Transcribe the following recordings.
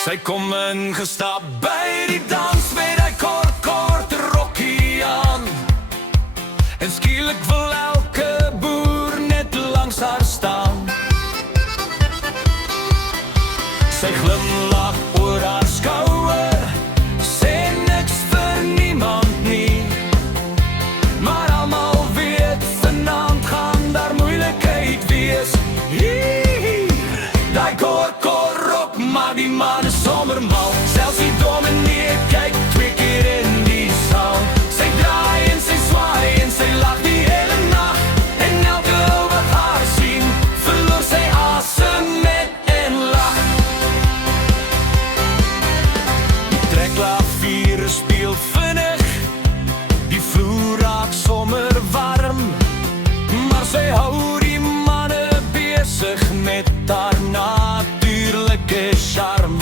Sy kom ingestap by die dans met hy kort rokkie aan. En skielik wil elke boer net langs haar staan. Sy glimlach oor haar skouer, sê niks vir niemand nie. Maar almal weet, vanaand gaan daar moeilikheid wees. Hier, die kor rok, maar die man is sommer mal. Selfs die dominee kyk 2 keer in die saal. Sy draai en sy swaai en sy lach die hele nacht. En elke ou wat haar sien, verloor sy asem met en lach. Die trekklavier speel vinnig, die vloer raak sommer warm. Maar sy hou die manne besig met haar natuurlike charm.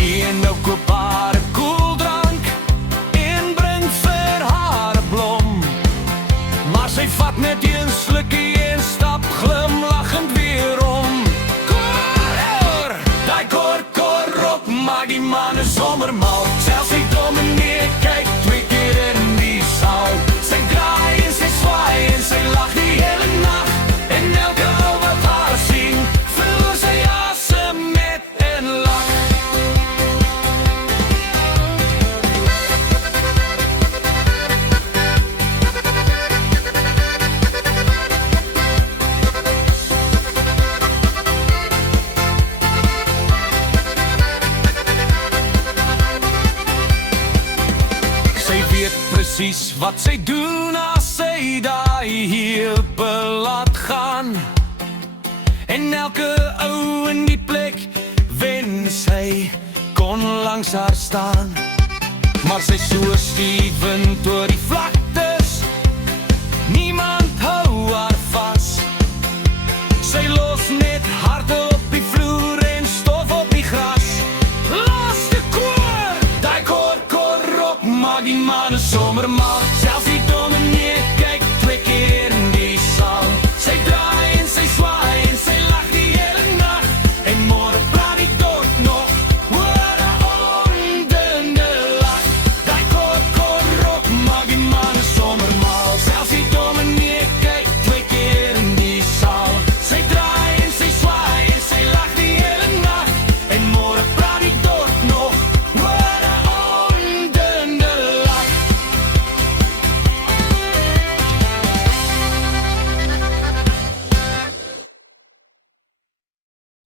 En nou koop haar 'n koeldrank en bring vir haar 'n blom. Maar sy vat net 'n slukkie en stap glimlachend weer om. Koor, die kor rok, maak die man is sommer mal. Selfs die dominee kyk 2 keer in die saal. Sy draai en sy swaai en sy lach die hele nacht. En elke ou wat haar sien, verloor sy asem met en lach. Sy weet presies wat sy doen as sy daai heelpe laat gaan. En elke ou in die plek wen sy kon langs haar staan. Maar sy so stief wind oor die vlak